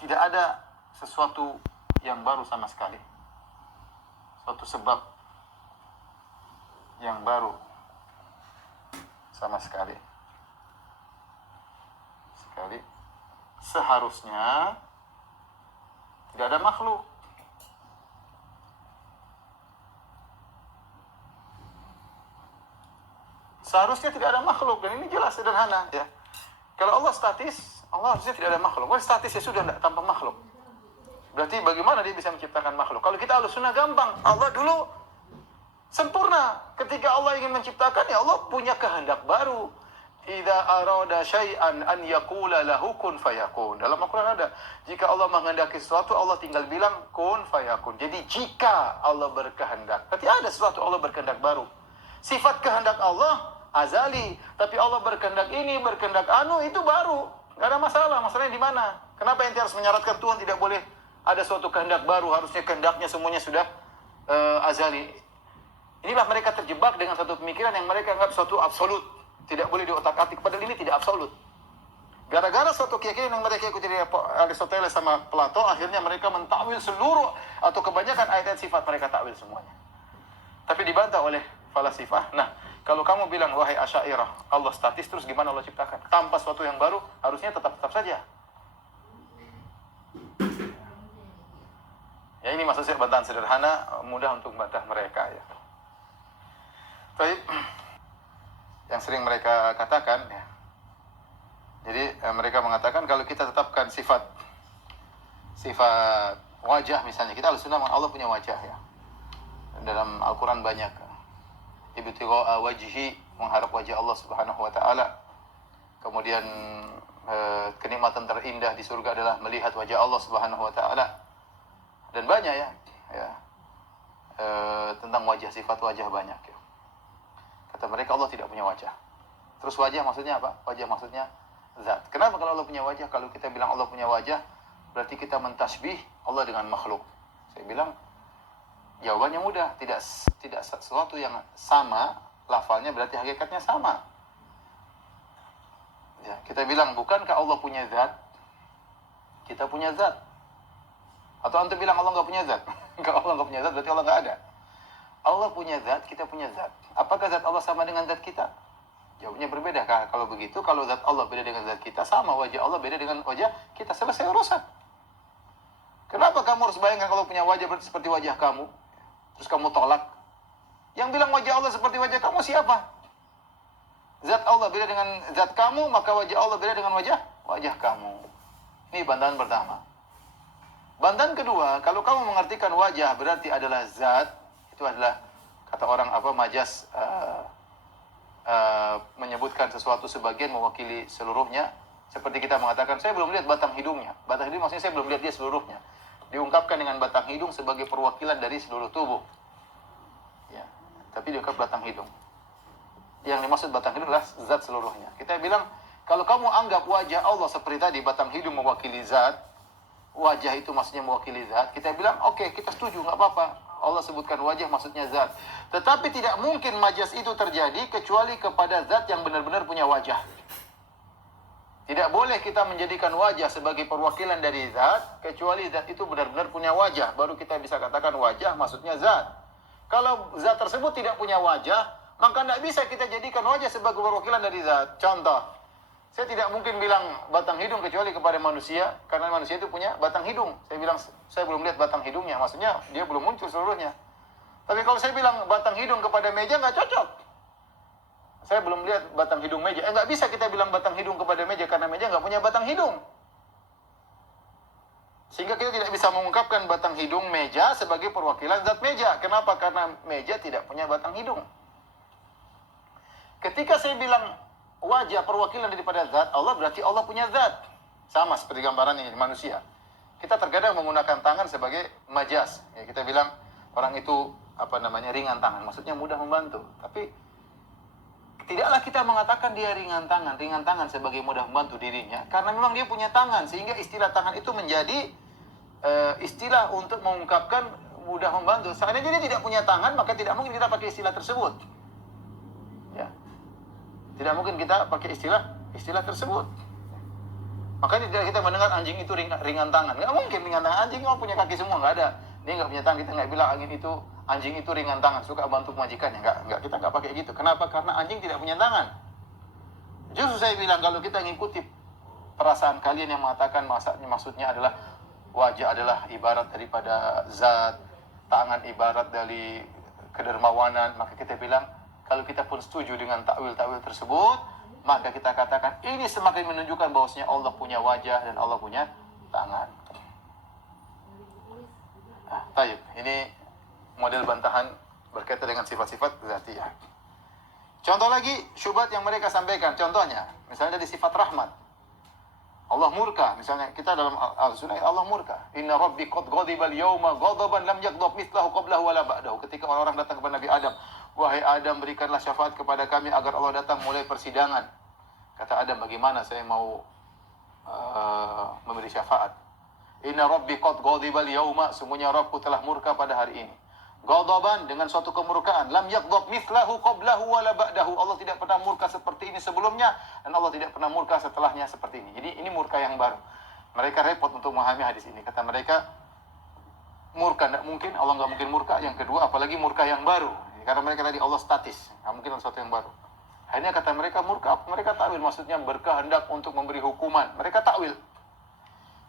Tidak ada sesuatu yang baru sama sekali. Suatu sebab yang baru sama sekali. Seharusnya tidak ada makhluk. Seharusnya tidak ada makhluk, dan ini jelas sederhana ya. Kalau Allah statis, Allah harusnya tidak ada makhluk. Kalau statis ya sudah, tidak tanpa makhluk. Berarti bagaimana dia bisa menciptakan makhluk? Kalau kita Ahlussunnah gampang. Allah dulu sempurna. Ketika Allah ingin menciptakan, ya Allah punya kehendak baru. Idza arada syai'an an yaqula lahu kun fayakun. Dalam Al-Qur'an ada, jika Allah menghendaki sesuatu, Allah tinggal bilang kun fayakun. Jadi jika Allah berkehendak, berarti ada sesuatu Allah berkehendak baru. Sifat kehendak Allah azali, tapi Allah berkehendak ini, berkehendak anu, itu baru. Enggak ada masalah. Masalahnya di mana? Kenapa ente harus menyaratkan Tuhan tidak boleh ada suatu kehendak baru? Harusnya kehendaknya semuanya sudah azali. Inilah mereka terjebak dengan satu pemikiran yang mereka anggap suatu absolut, tidak boleh diotak-atik, padahal ini tidak absolut. Gara-gara suatu keyakinan yang mereka ikuti dari Aristoteles sama Plato, akhirnya mereka mentakwil seluruh atau kebanyakan ayat-ayat sifat, mereka takwil semuanya. Tapi dibantah oleh falasifah. Nah, kalau kamu bilang wahai Asy'ariyah, Allah statis, terus gimana Allah ciptakan? Tanpa suatu yang baru, harusnya tetap saja. Ya, ini maksud saya bantahan sederhana, mudah untuk membantah mereka ya. Baik, yang sering mereka katakan ya. Jadi mereka mengatakan kalau kita tetapkan sifat wajah misalnya, kita Ahlussunnah Allah punya wajah ya. Dalam Al-Qur'an banyak. Ibtigha'a wajhi, mengharap wajah Allah Subhanahu wa taala. Kemudian kenikmatan terindah di surga adalah melihat wajah Allah Subhanahu wa taala. Dan banyak ya, tentang wajah, sifat wajah banyak ya. Kata mereka Allah tidak punya wajah. Terus wajah maksudnya apa? Wajah maksudnya zat. Kenapa kalau Allah punya wajah? Kalau kita bilang Allah punya wajah, berarti kita mentasbih Allah dengan makhluk. Saya bilang jawabannya mudah, tidak sesuatu yang sama lafalnya berarti hakikatnya sama. Ya, kita bilang bukankah Allah punya zat? Kita punya zat. Atau antum bilang Allah nggak punya zat? Kalau Allah nggak punya zat berarti Allah nggak ada. Allah punya zat, kita punya zat. Apakah zat Allah sama dengan zat kita? Jawabnya berbeda. Kalau begitu, kalau zat Allah beda dengan zat kita, sama wajah Allah beda dengan wajah kita, selesai urusan. Kenapa kamu harus bayangkan kalau punya wajah berarti seperti wajah kamu? Terus kamu tolak. Yang bilang wajah Allah seperti wajah kamu siapa? Zat Allah beda dengan zat kamu, maka wajah Allah beda dengan wajah kamu. Ini bantahan pertama. Bantahan kedua, kalau kamu mengartikan wajah berarti adalah zat, itu adalah kata orang majas menyebutkan sesuatu sebagian mewakili seluruhnya. Seperti kita mengatakan, saya belum lihat batang hidungnya. Batang hidung maksudnya saya belum lihat dia seluruhnya. Diungkapkan dengan batang hidung sebagai perwakilan dari seluruh tubuh. Ya, tapi diungkap batang hidung. Yang dimaksud batang hidung adalah zat seluruhnya. Kita bilang, kalau kamu anggap wajah Allah seperti tadi, batang hidung mewakili zat, wajah itu maksudnya mewakili zat, kita bilang, oke, kita setuju, nggak apa-apa. Allah sebutkan wajah maksudnya zat. Tetapi tidak mungkin majas itu terjadi kecuali kepada zat yang benar-benar punya wajah. Tidak boleh kita menjadikan wajah sebagai perwakilan dari zat, kecuali zat itu benar-benar punya wajah. Baru kita bisa katakan wajah maksudnya zat. Kalau zat tersebut tidak punya wajah, maka tidak bisa kita jadikan wajah sebagai perwakilan dari zat. Contoh, saya tidak mungkin bilang batang hidung kecuali kepada manusia, karena manusia itu punya batang hidung. Saya bilang, saya belum lihat batang hidungnya, maksudnya dia belum muncul seluruhnya. Tapi kalau saya bilang batang hidung kepada meja, nggak cocok. Saya belum lihat batang hidung meja. Nggak bisa kita bilang batang hidung kepada meja, karena meja nggak punya batang hidung. Sehingga kita tidak bisa mengungkapkan batang hidung meja sebagai perwakilan zat meja. Kenapa? Karena meja tidak punya batang hidung. Ketika saya bilang wajah perwakilan daripada zat Allah, berarti Allah punya zat. Sama seperti gambaran ini manusia. Kita terkadang menggunakan tangan sebagai majas. Ya, kita bilang orang itu ringan tangan, maksudnya mudah membantu. Tapi tidaklah kita mengatakan dia ringan tangan sebagai mudah membantu dirinya, karena memang dia punya tangan, sehingga istilah tangan itu menjadi istilah untuk mengungkapkan mudah membantu. Seandainya dia tidak punya tangan, maka tidak mungkin kita pakai istilah tersebut. Ya. Tidak mungkin kita pakai istilah tersebut. Makanya tidak kita mendengar anjing itu ringan tangan. Nggak mungkin ringan tangan. Anjing mau punya kaki semua, nggak ada. Dia nggak punya tangan, kita nggak bilang anjing itu ringan tangan, suka bantu majikannya. Nggak, kita nggak pakai gitu. Kenapa? Karena anjing tidak punya tangan. Justru saya bilang kalau kita ngikuti perasaan kalian yang mengatakan maksudnya adalah wajah adalah ibarat daripada zat, tangan ibarat dari kedermawanan, maka kita bilang kalau kita pun setuju dengan takwil-takwil tersebut, maka kita katakan ini semakin menunjukkan bahwasanya Allah punya wajah dan Allah punya tangan. Baik, ini model bantahan berkaitan dengan sifat-sifat dzatiyah. Contoh lagi syubhat yang mereka sampaikan, contohnya misalnya dari sifat rahmat. Allah murka, misalnya kita dalam al-sunnah Allah murka. Inna rabbi qad ghadiba al-yawma ghadaban lam yaghdab mithlahu qablahu wala ba'dahu. Ketika orang-orang datang kepada Nabi Adam, wahai Adam, berikanlah syafaat kepada kami agar Allah datang mulai persidangan. Kata Adam, bagaimana saya mau memberi syafaat? Inna rabbi qad ghadiba al-yawma, sungguhnya Rabbku telah murka pada hari ini. Ghadaban, dengan suatu kemurkaan. Lam yaghdab mithlahu qablahu wala ba'dahu. Allah tidak pernah murka seperti ini sebelumnya dan Allah tidak pernah murka setelahnya seperti ini. Jadi ini murka yang baru. Mereka repot untuk memahami hadis ini. Kata mereka, murka tidak mungkin, Allah nggak mungkin murka. Yang kedua, apalagi murka yang baru. Karena mereka tadi Allah statis, nggak mungkin sesuatu yang baru. Akhirnya kata mereka murka, mereka takwil, maksudnya berkehendak untuk memberi hukuman. Mereka takwil.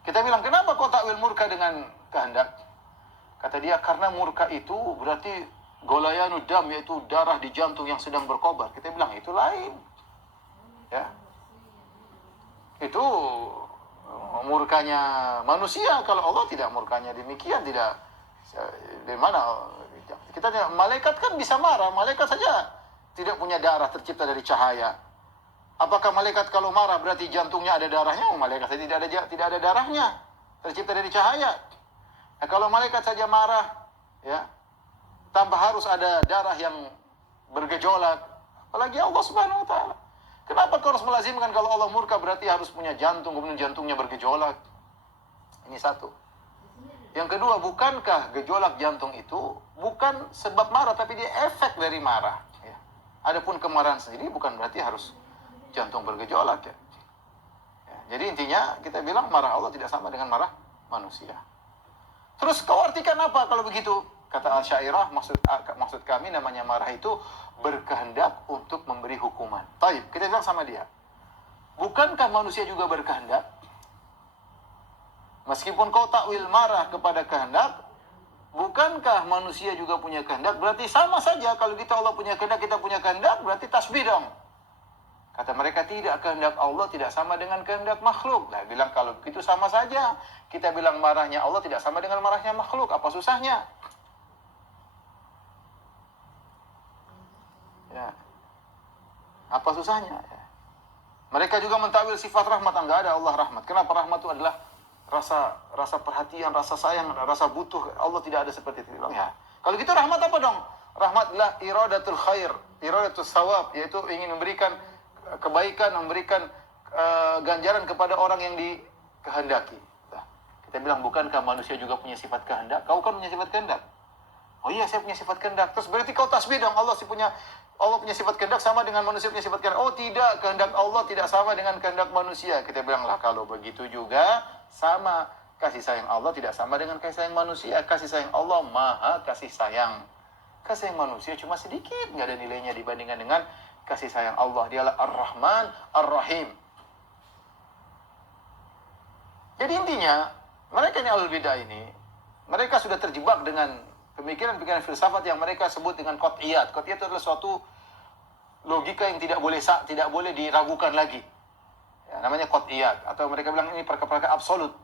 Kita bilang, kenapa kau takwil murka dengan kehendak? Kata dia, karena murka itu berarti golayanu dam, yaitu darah di jantung yang sedang berkobar. Kita bilang, itu lain. Ya. Itu murkanya manusia. Kalau Allah tidak murkanya demikian, tidak. Di mana? Kita malaikat kan bisa marah. Malaikat saja tidak punya darah tercipta dari cahaya. Apakah malaikat kalau marah berarti jantungnya ada darahnya? Malaikat saja tidak ada darahnya, tercipta dari cahaya. Nah, kalau malaikat saja marah, ya, tanpa harus ada darah yang bergejolak, apalagi Allah Subhanahu wa taala. Kenapa kau harus melazimkan kalau Allah murka berarti harus punya jantung, kemudian jantungnya bergejolak? Ini satu. Yang kedua, bukankah gejolak jantung itu bukan sebab marah, tapi dia efek dari marah, ya. Adapun kemarahan sendiri bukan berarti harus jantung bergejolak, ya. Ya, jadi intinya kita bilang marah Allah tidak sama dengan marah manusia. Terus kau artikan apa kalau begitu? Kata Asy'ariyah, maksud kami namanya marah itu berkehendak untuk memberi hukuman. Taib, kita bilang sama dia, bukankah manusia juga berkehendak? Meskipun kau takwil marah kepada kehendak, bukankah manusia juga punya kehendak? Berarti sama saja, kalau kita Allah punya kehendak, kita punya kehendak, berarti tasbih dong. Kata mereka, tidak, kehendak Allah tidak sama dengan kehendak makhluk. Nah, bilang kalau begitu sama saja. Kita bilang marahnya Allah tidak sama dengan marahnya makhluk. Apa susahnya? Ya. Apa susahnya? Ya. Mereka juga mentakwil sifat rahmat. Enggak ada Allah rahmat. Kenapa? Rahmat itu adalah rasa perhatian, rasa sayang, rasa butuh. Allah tidak ada seperti itu. Ya. Kalau gitu rahmat apa dong? Rahmat adalah iradatul khair, iradatul sawab, yaitu ingin memberikan kebaikan, memberikan ganjaran kepada orang yang dikehendaki. Nah, kita bilang, bukankah manusia juga punya sifat kehendak? Kau kan punya sifat kehendak. Oh iya, saya punya sifat kehendak. Terus berarti kau tasbih dong, Allah punya sifat kehendak sama dengan manusia punya sifat kehendak. Oh tidak, kehendak Allah tidak sama dengan kehendak manusia. Kita bilang, lah kalau begitu juga sama. Kasih sayang Allah tidak sama dengan kasih sayang manusia. Kasih sayang Allah maha kasih sayang. Kasih sayang manusia cuma sedikit, nggak ada nilainya dibandingkan dengan kasih sayang Allah. Dialah Ar-Rahman, Ar-Rahim. Jadi intinya, mereka ini Ahlul Bidah ini, mereka sudah terjebak dengan pemikiran-pemikiran filsafat yang mereka sebut dengan qat'iyat. Qat'iyat itu adalah suatu logika yang tidak boleh diragukan lagi. Ya, namanya qat'iyat. Atau mereka bilang ini perkara absolut.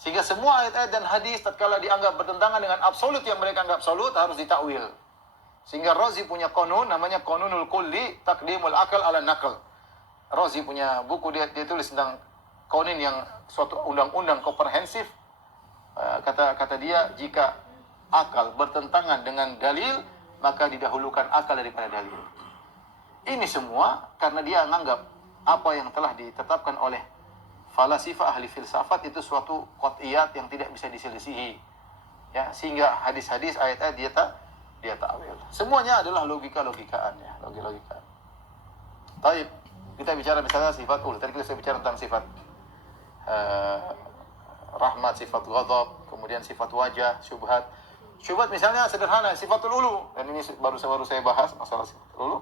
Sehingga semua ayat-ayat dan hadis tatkala dianggap bertentangan dengan absolut yang mereka anggap absolut, harus ditakwil. Sehingga Razi punya konun, namanya Konunul Kulli, Takdimul Akal ala Nakal. Razi punya buku, dia tulis tentang konin yang suatu undang-undang komprehensif. Kata dia, jika akal bertentangan dengan dalil, maka didahulukan akal daripada dalil. Ini semua karena dia menganggap apa yang telah ditetapkan oleh falasifah ahli filsafat itu suatu qat'iyat yang tidak bisa diselisihi. Ya, sehingga hadis-hadis, ayat-ayat dia takwil. Semuanya adalah logika-logikaan, ya, logika-logikaan. Baik, kita bicara misalnya sifat ulu. Tadi kita bicara tentang sifat rahmat, sifat ghadab, kemudian sifat wajah, syubhat. Syubhat misalnya sederhana, sifatul ulu. Dan ini baru saya bahas masalah sifatul ulu.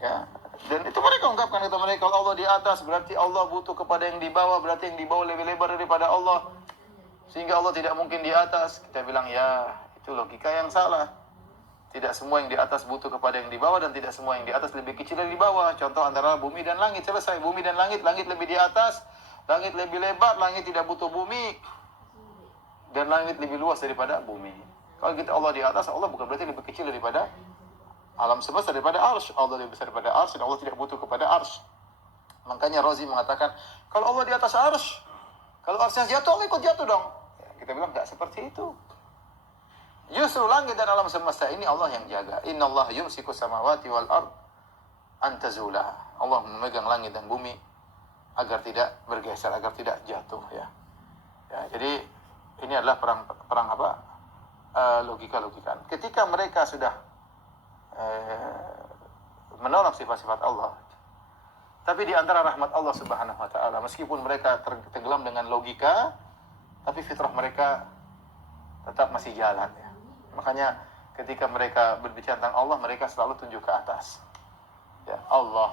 Ya. Dan itu mereka ungkapkan, kata mereka, kalau Allah di atas berarti Allah butuh kepada yang di bawah, berarti yang di bawah lebih lebar daripada Allah, sehingga Allah tidak mungkin di atas. Kita bilang, ya, itu logika yang salah. Tidak semua yang di atas butuh kepada yang di bawah, dan tidak semua yang di atas lebih kecil dari di bawah. Contoh antara bumi dan langit, selesai. Bumi dan langit, langit lebih di atas, langit lebih lebar, langit tidak butuh bumi, dan langit lebih luas daripada bumi. Kalau kita Allah di atas, Allah bukan berarti lebih kecil daripada alam semesta, daripada arsy. Allah lebih besar daripada arsy, dan Allah tidak butuh kepada arsy. Makanya Razi mengatakan, kalau Allah di atas arsy, kalau arsy jatuh, Allah ikut jatuh dong. Ya, kita bilang, tidak seperti itu. Justru langit dan alam semesta ini Allah yang jaga. Innallaha yumsiku samawati wal ard an tazula. Allah memegang langit dan bumi agar tidak bergeser, agar tidak jatuh, ya. Ya, jadi ini adalah perang apa? Logika-logika. Ketika mereka sudah menolak sifat-sifat Allah, tapi di antara rahmat Allah Subhanahu wa taala, meskipun mereka tenggelam dengan logika, tapi fitrah mereka tetap masih jalan, ya. Makanya ketika mereka berbicara tentang Allah, mereka selalu tunjuk ke atas. Ya, Allah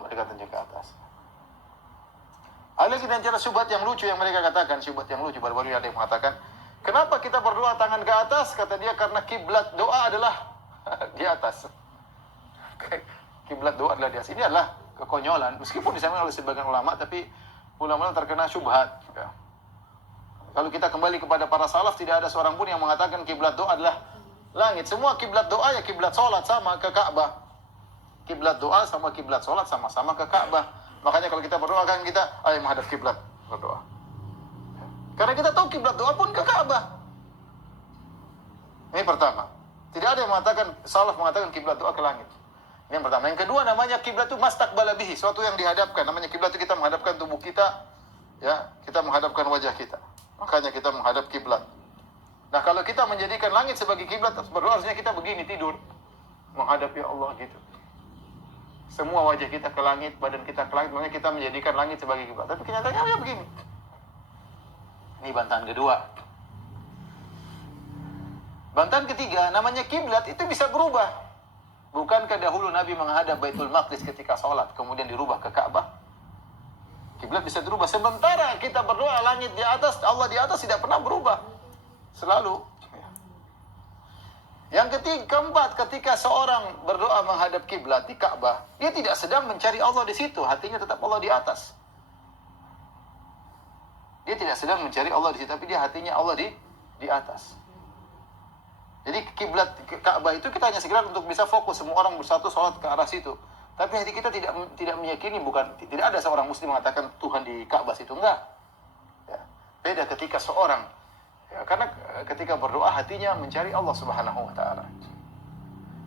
mereka tunjuk ke atas. Ada lagi dan cara syubhat yang lucu yang mereka katakan, syubhat yang lucu, baru-baru ada yang mengatakan, kenapa kita berdoa tangan ke atas? Kata dia, karena kiblat doa adalah di atas. Kiblat doa adalah di atas. Ini adalah kekonyolan, meskipun disampaikan oleh sebagian ulama, tapi ulama terkena syubhat, ya. Kalau kita kembali kepada para salaf, tidak ada seorang pun yang mengatakan kiblat doa adalah langit. Semua kiblat doa ya kiblat salat sama ke Ka'bah. Kiblat doa sama kiblat salat sama-sama ke Ka'bah. Makanya kalau kita berdoa kan kita ayo menghadap kiblat berdoa. Karena kita tahu kiblat doa pun ke Ka'bah. Ini pertama. Tidak ada yang mengatakan, salaf mengatakan kiblat doa ke langit. Ini yang pertama. Yang kedua, namanya kiblat itu mastaqbala bihi, suatu yang dihadapkan. Namanya kiblat itu kita menghadapkan tubuh kita, ya, kita menghadapkan wajah kita. Makanya kita menghadap kiblat. Nah, kalau kita menjadikan langit sebagai kiblat, berdoa harusnya kita begini tidur, menghadap ya Allah gitu. Semua wajah kita ke langit, badan kita ke langit, makanya kita menjadikan langit sebagai kiblat. Tapi kenyataannya ya begini. Ini bantahan kedua. Bantahan ketiga, namanya kiblat itu bisa berubah. Bukankah dahulu Nabi menghadap Baitul Maqdis ketika sholat, kemudian dirubah ke Ka'bah? Kiblat bisa berubah. Sementara kita berdoa langit di atas, Allah di atas tidak pernah berubah. Selalu. Yang keempat, ketika seorang berdoa menghadap kiblat di Ka'bah, dia tidak sedang mencari Allah di situ, hatinya tetap Allah di atas. Dia tidak sedang mencari Allah di situ, tapi dia hatinya Allah di atas. Jadi kiblat Ka'bah itu kita hanya sekedar untuk bisa fokus semua orang bersatu sholat ke arah situ. Tapi hati kita tidak meyakini, tidak ada seorang muslim mengatakan Tuhan di Ka'bah situ, enggak. Ya. Beda ketika seorang, ya, karena ketika berdoa hatinya mencari Allah Subhanahu wa taala.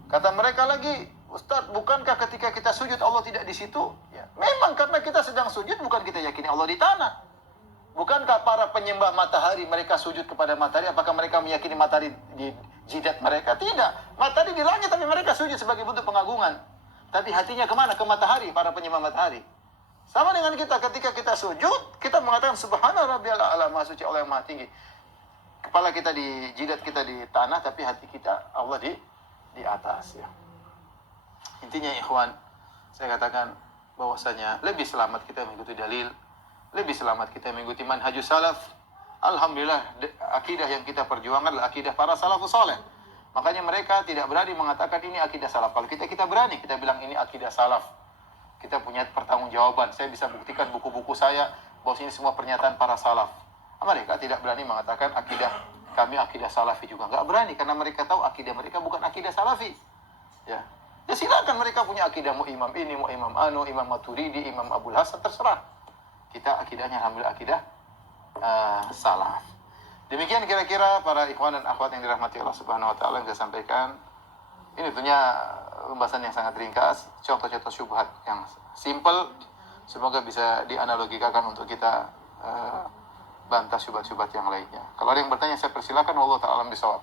Kata mereka lagi, Ustaz, bukankah ketika kita sujud Allah tidak di situ? Ya. Memang karena kita sedang sujud, bukan kita yakini Allah di tanah. Bukankah para penyembah matahari mereka sujud kepada matahari? Apakah mereka meyakini matahari di jidat mereka? Tidak. Matahari di langit, tapi mereka sujud sebagai bentuk pengagungan. Tapi hatinya kemana? Ke matahari, para penyembah matahari. Sama dengan kita, ketika kita sujud, kita mengatakan Subhana Rabbiyal A'la, Maha Suci Allah yang Maha Tinggi. Kepala kita di jidat kita di tanah, tapi hati kita Allah di atas, ya. Intinya ikhwan, saya katakan bahwasanya lebih selamat kita mengikuti dalil, lebih selamat kita mengikuti manhajus salaf. Alhamdulillah, akidah yang kita perjuangkan adalah akidah para salafus saleh. Makanya mereka tidak berani mengatakan ini akidah salaf. Kalau kita berani, kita bilang ini akidah salaf. Kita punya pertanggungjawaban. Saya bisa buktikan buku-buku saya bahwa ini semua pernyataan para salaf. Mereka tidak berani mengatakan akidah kami akidah salafi juga. Nggak berani karena mereka tahu akidah mereka bukan akidah salafi. Ya silakan mereka punya akidah, mau imam ini, mau imam anu, imam Maturidi, imam Abul Hasan, terserah. Kita akidahnya alhamdulillah akidah salaf. Demikian kira-kira para ikhwan dan akhwat yang dirahmati Allah Subhanahu wa taala yang saya sampaikan. Ini tentunya pembahasan yang sangat ringkas, contoh-contoh syubhat yang simple. Semoga bisa dianalogikakan untuk kita bantah syubhat-syubhat yang lainnya. Kalau ada yang bertanya saya persilakan, wallahu ta'ala bisawab.